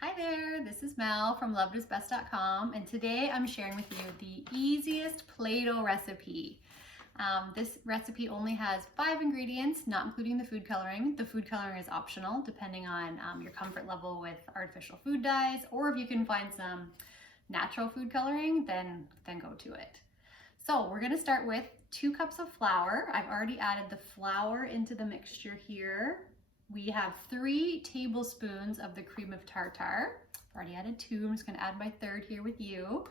Hi there, this is Mel from Lovedisbest.com, and today I'm sharing with you the easiest Play-Doh recipe. This recipe only has 5 ingredients, not including the food coloring. The food coloring is optional depending on your comfort level with artificial food dyes, or if you can find some natural food coloring, then go to it. So we're gonna start with 2 cups of flour. I've already added the flour into the mixture here. We have 3 tablespoons of the cream of tartar. I've already added 2, I'm just gonna add my 3rd here with you.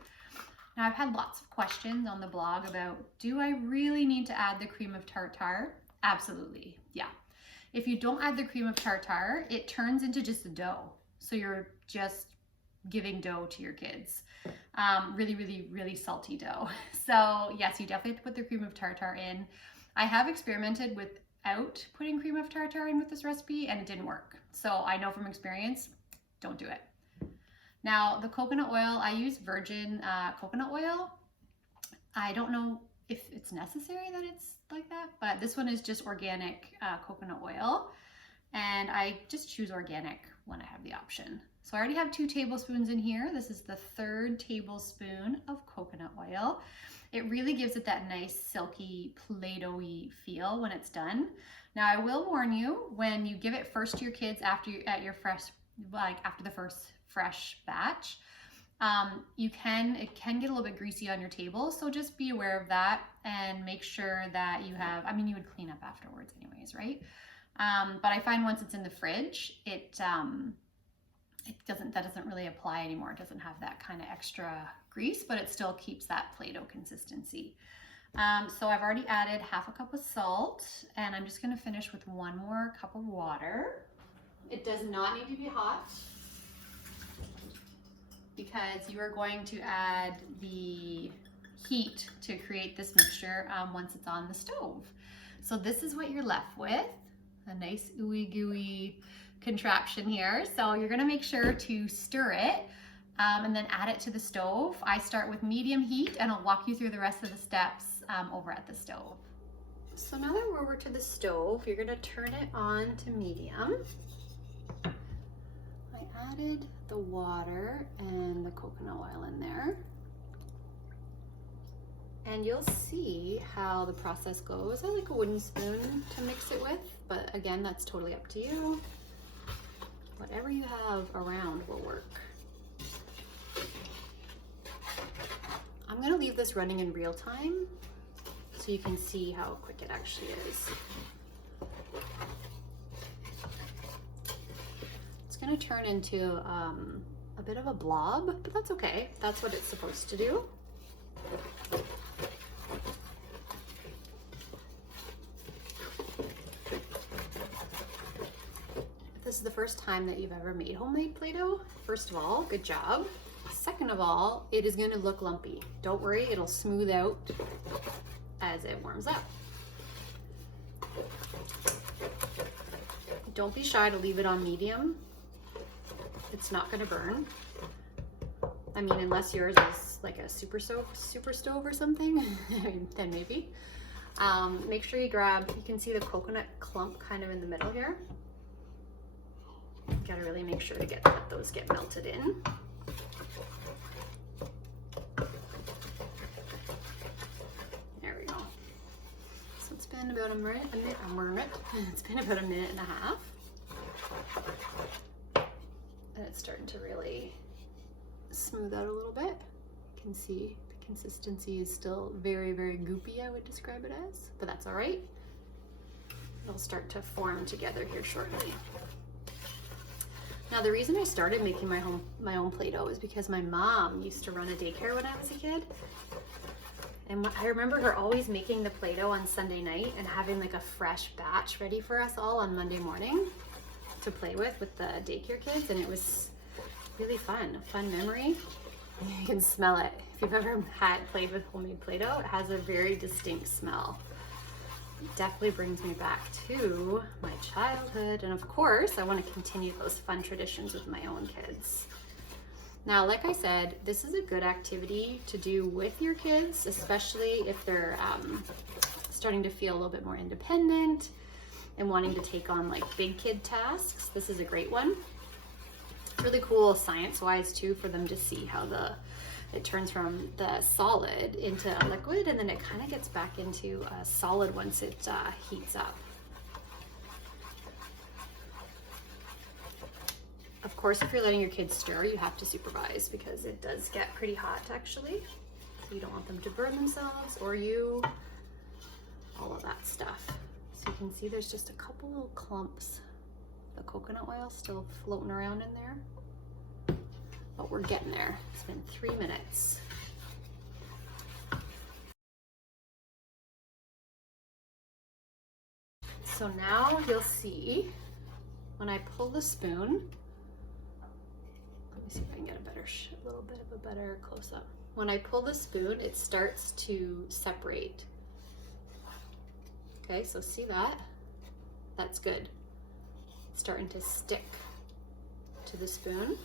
Now I've had lots of questions on the blog about, do I really need to add the cream of tartar? Absolutely, yeah. If you don't add the cream of tartar, it turns into just a dough. So you're just giving dough to your kids. Really salty dough. So yes, you definitely have to put the cream of tartar in. I have experimented without putting cream of tartar in with this recipe and it didn't work. So I know from experience, don't do it. Now the coconut oil, I use virgin coconut oil. I don't know if it's necessary that it's like that, but this one is just organic coconut oil. And I just choose organic when I have the option. So I already have 2 tablespoons in here. This is the 3rd tablespoon of coconut oil. It really gives it that nice silky Play-Doh-y feel when it's done. Now I will warn you, when you give it first to your kids after the first fresh batch, it can get a little bit greasy on your table. So just be aware of that and make sure that you have, you would clean up afterwards anyways, right? But I find once it's in the fridge, that doesn't really apply anymore. It doesn't have that kind of extra grease, but it still keeps that Play-Doh consistency. So I've already added 1/2 cup of salt, and I'm just gonna finish with 1 more cup of water. It does not need to be hot because you are going to add the heat to create this mixture once it's on the stove. So this is what you're left with, a nice ooey gooey contraption here. So you're gonna make sure to stir it and then add it to the stove. I start with medium heat and I'll walk you through the rest of the steps over at the stove. So now that we're over to the stove, you're gonna turn it on to medium. I added the water and the coconut oil in there. And you'll see how the process goes. I like a wooden spoon to mix it with, but again, that's totally up to you. Whatever you have around will work. I'm gonna leave this running in real time so you can see how quick it actually is. It's gonna turn into a bit of a blob, but that's okay. That's what it's supposed to do. This is the first time that you've ever made homemade Play-Doh, first of all, good job. Second of all, it is going to look lumpy. Don't worry, it'll smooth out as it warms up. Don't be shy to leave it on medium. It's not going to burn. Unless yours is like a super stove or something, then maybe. Make sure you can see the coconut clump kind of in the middle here. Gotta really make sure to let those get melted in. There we go. So it's been about a minute. It's been about a minute and a half. And it's starting to really smooth out a little bit. You can see the consistency is still very goopy, I would describe it as, but that's all right. It'll start to form together here shortly. Now the reason I started making my own Play-Doh is because my mom used to run a daycare when I was a kid. And I remember her always making the Play-Doh on Sunday night and having like a fresh batch ready for us all on Monday morning to play with the daycare kids, and it was really fun, a fun memory. You can smell it. If you've ever played with homemade Play-Doh, it has a very distinct smell. It definitely brings me back to my childhood, and of course I want to continue those fun traditions with my own kids. Now, like I said, this is a good activity to do with your kids, especially if they're starting to feel a little bit more independent and wanting to take on like big kid tasks. This is a great one. really cool science-wise too for them to see how it turns from the solid into a liquid, and then it kind of gets back into a solid once it heats up. Of course, if you're letting your kids stir, you have to supervise because it does get pretty hot actually. So you don't want them to burn themselves or you, all of that stuff. So you can see there's just a couple little clumps of the coconut oil still floating around in there. But we're getting there. It's been 3 minutes. So now you'll see when I pull the spoon, let me see if I can get a little bit of a better close-up. When I pull the spoon, it starts to separate. Okay, so see that? That's good. It's starting to stick to the spoon.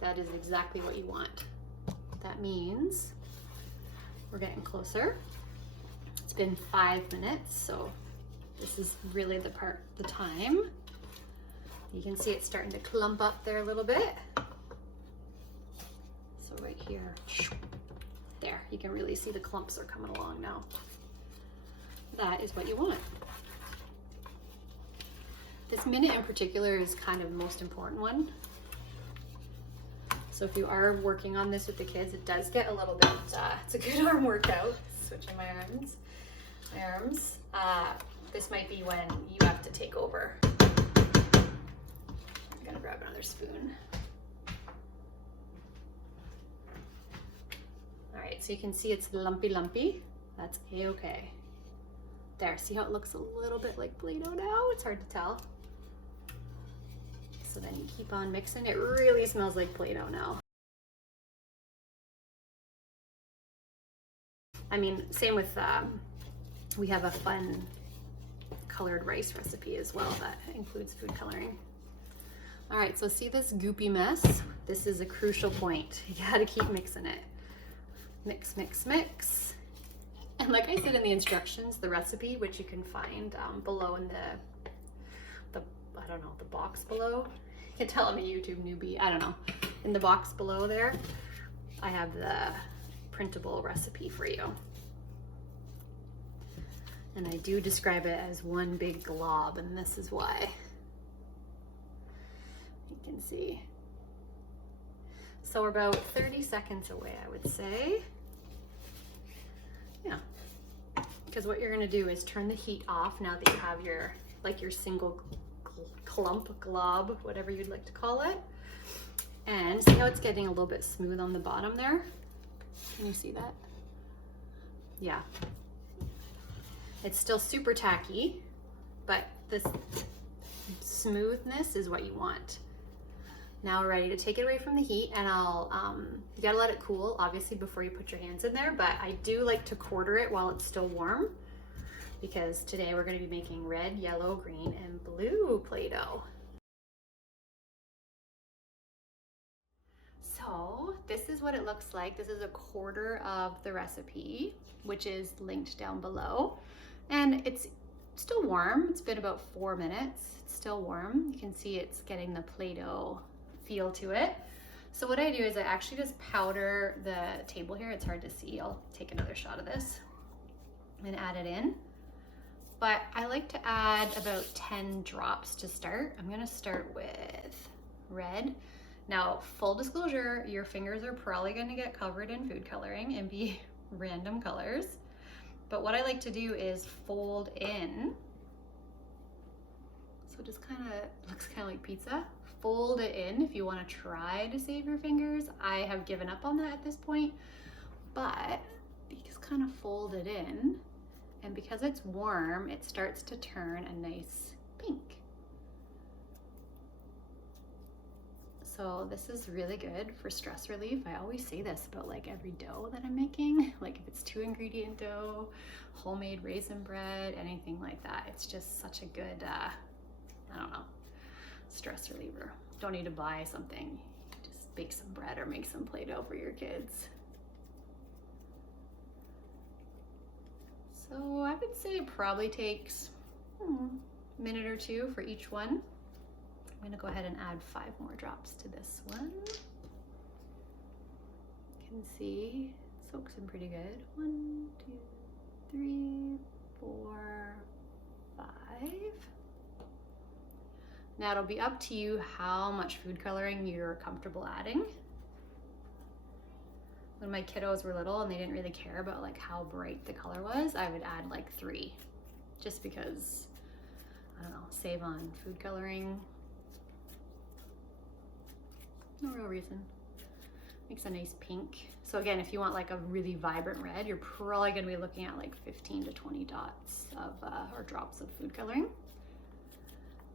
That is exactly what you want. That means we're getting closer. It's been 5 minutes, so this is really the time. You can see it's starting to clump up there a little bit. So right here, there, you can really see the clumps are coming along now. That is what you want. This minute in particular is kind of the most important one. So if you are working on this with the kids, it does get a little bit, it's a good arm workout. Switching my arms. This might be when you have to take over. I'm gonna grab another spoon. All right, so you can see it's lumpy. That's a-okay. There, see how it looks a little bit like Play-Doh now? It's hard to tell. So then you keep on mixing. It really smells like Play-Doh now. I mean, same with, we have a fun colored rice recipe as well that includes food coloring. All right, so see this goopy mess? This is a crucial point. You gotta keep mixing it. Mix, mix, mix. And like I said in the instructions, the recipe, which you can find below in the I don't know, the box below. You can tell I'm a YouTube newbie, I don't know. In the box below there, I have the printable recipe for you. And I do describe it as one big glob, and this is why. You can see. So we're about 30 seconds away, I would say. Yeah. Because what you're gonna do is turn the heat off now that you have your, like your single clump, glob, whatever you'd like to call it. And see how it's getting a little bit smooth on the bottom there? Can you see that? Yeah. It's still super tacky, but this smoothness is what you want. Now we're ready to take it away from the heat, and you gotta let it cool, obviously, before you put your hands in there, but I do like to quarter it while it's still warm, because today we're gonna be making red, yellow, green, and blue Play-Doh. So this is what it looks like. This is a quarter of the recipe, which is linked down below. And it's still warm. It's been about 4 minutes. It's still warm. You can see it's getting the Play-Doh feel to it. So what I do is I actually just powder the table here. It's hard to see. I'll take another shot of this and add it in. But I like to add about 10 drops to start. I'm gonna start with red. Now, full disclosure, your fingers are probably gonna get covered in food coloring and be random colors. But what I like to do is fold in. So it just kind of looks kind of like pizza. Fold it in if you want to try to save your fingers. I have given up on that at this point, but you just kind of fold it in, and because it's warm, it starts to turn a nice pink. So this is really good for stress relief. I always say this about like every dough that I'm making, like if it's 2-ingredient dough, homemade raisin bread, anything like that. It's just such a good, I don't know, stress reliever. Don't need to buy something. Just bake some bread or make some Play-Doh for your kids. So I would say it probably takes a minute or two for each one. I'm gonna go ahead and add 5 more drops to this one. You can see it soaks in pretty good. 1, 2, 3, 4, 5. Now it'll be up to you how much food coloring you're comfortable adding. When my kiddos were little and they didn't really care about like how bright the color was, I would add like 3, just because, I don't know, save on food coloring. No real reason. Makes a nice pink. So again, if you want like a really vibrant red, you're probably gonna be looking at like 15 to 20 dots of, or drops of food coloring.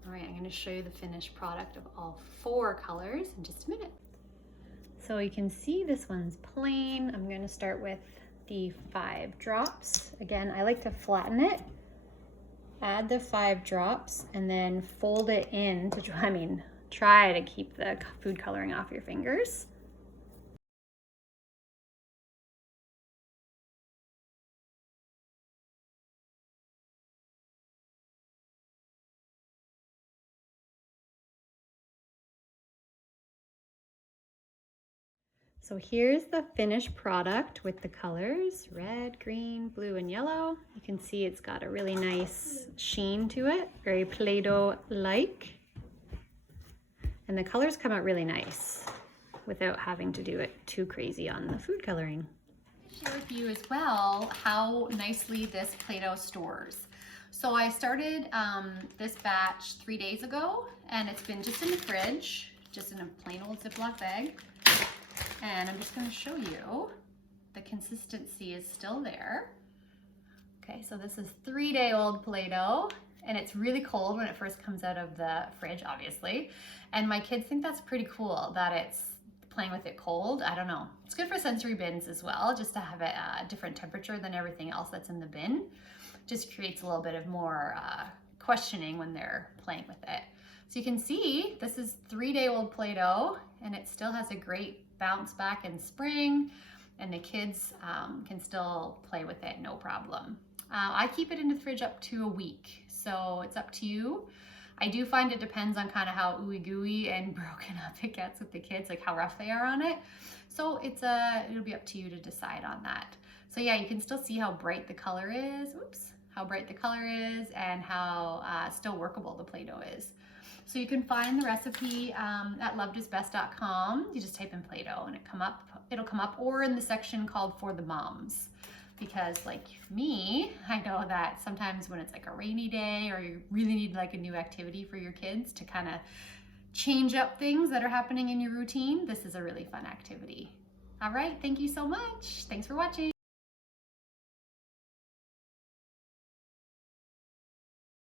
All right, I'm gonna show you the finished product of all 4 colors in just a minute. So you can see this one's plain. I'm gonna start with the 5 drops. Again, I like to flatten it, add the 5 drops, and then fold it in to, try to keep the food coloring off your fingers. So here's the finished product with the colors, red, green, blue, and yellow. You can see it's got a really nice sheen to it, very Play-Doh-like. And the colors come out really nice without having to do it too crazy on the food coloring. I'll share with you as well how nicely this Play-Doh stores. So I started this batch 3 days ago, and it's been just in the fridge, just in a plain old Ziploc bag. And I'm just going to show you the consistency is still there. Okay, so this is 3-day-old Play-Doh, and it's really cold when it first comes out of the fridge, obviously. And my kids think that's pretty cool that it's playing with it cold. I don't know. It's good for sensory bins as well, just to have it a different temperature than everything else that's in the bin. Just creates a little bit of more questioning when they're playing with it. So you can see this is 3-day-old Play-Doh, and it still has a great bounce back in spring, and the kids can still play with it, no problem. I keep it in the fridge up to a week, so it's up to you. I do find it depends on kind of how ooey gooey and broken up it gets with the kids, like how rough they are on it. So it'll be up to you to decide on that. So yeah, you can still see how bright the color is. Oops, how bright the color is, and how still workable the Play-Doh is. So you can find the recipe at Lovedisbest.com. You just type in Play-Doh and it'll come up, or in the section called For the Moms. Because like me, I know that sometimes when it's like a rainy day or you really need like a new activity for your kids to kind of change up things that are happening in your routine, this is a really fun activity. All right, thank you so much. Thanks for watching.